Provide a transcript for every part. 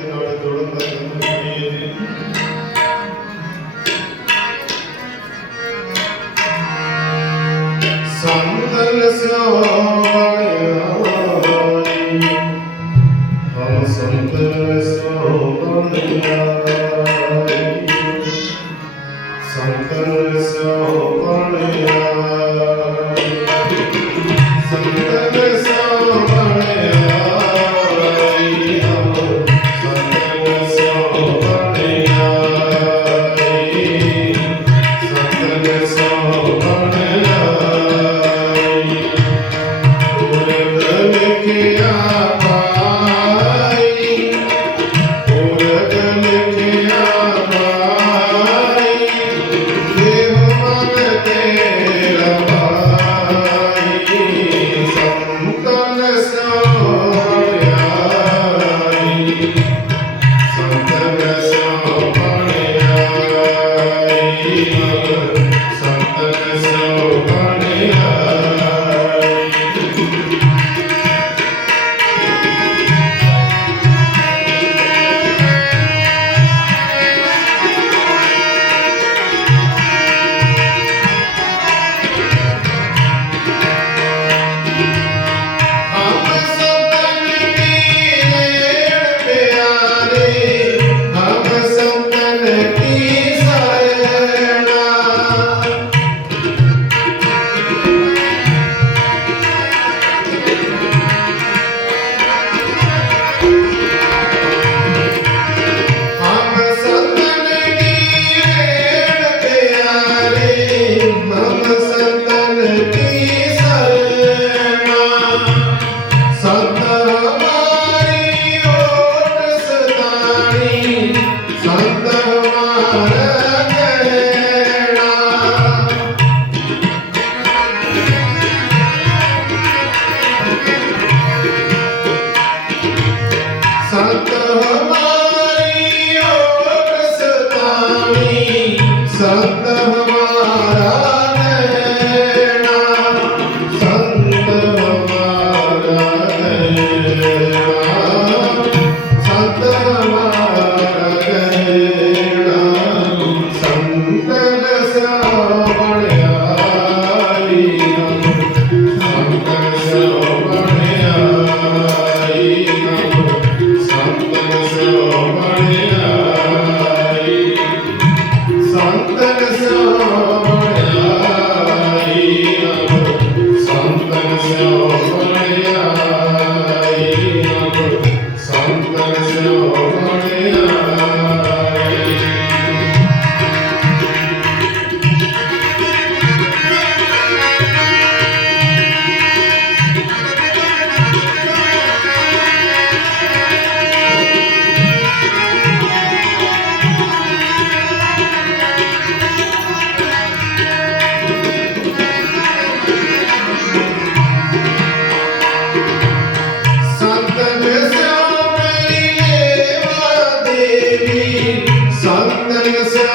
എന്നോട് തുടർന്ന് Sankalasa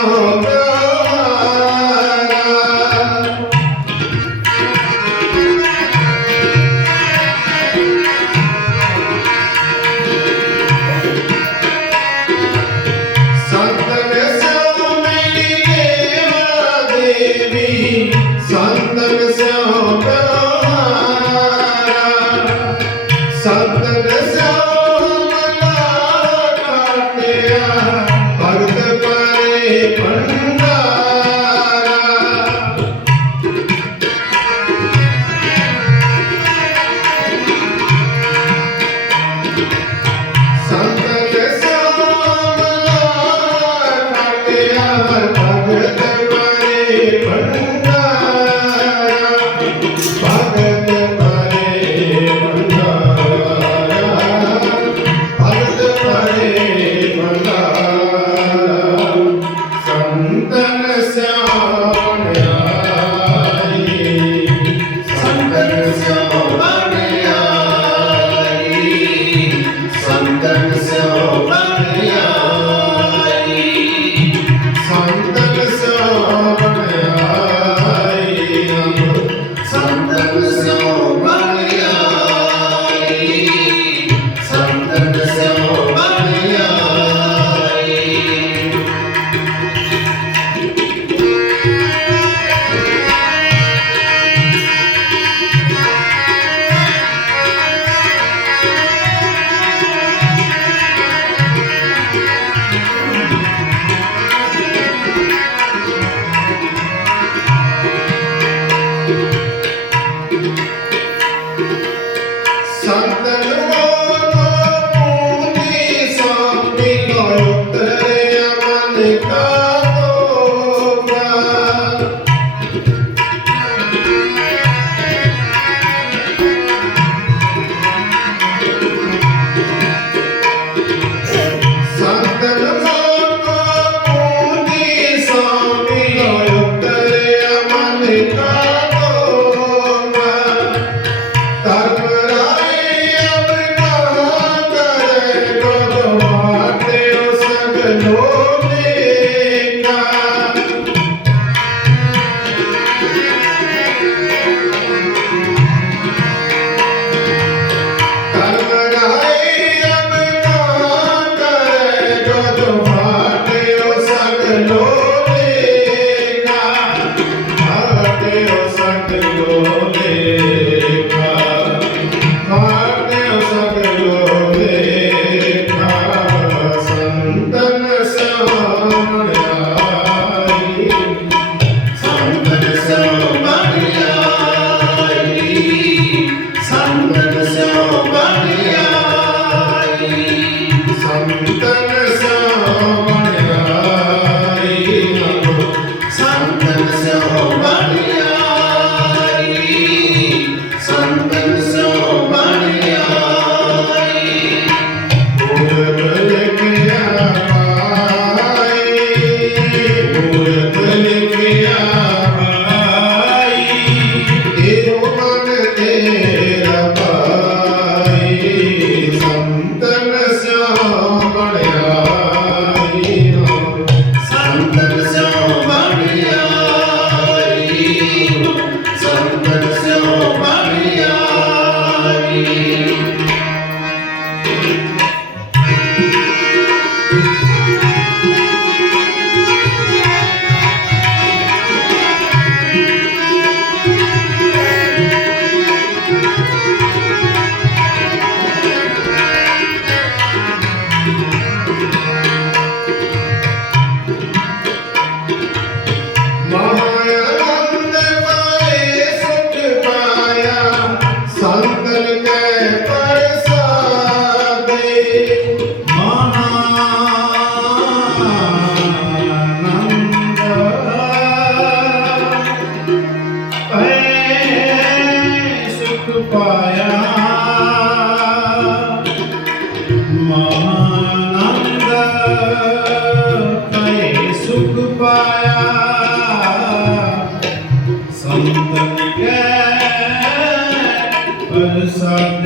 Oh. Thank you. ਸਭ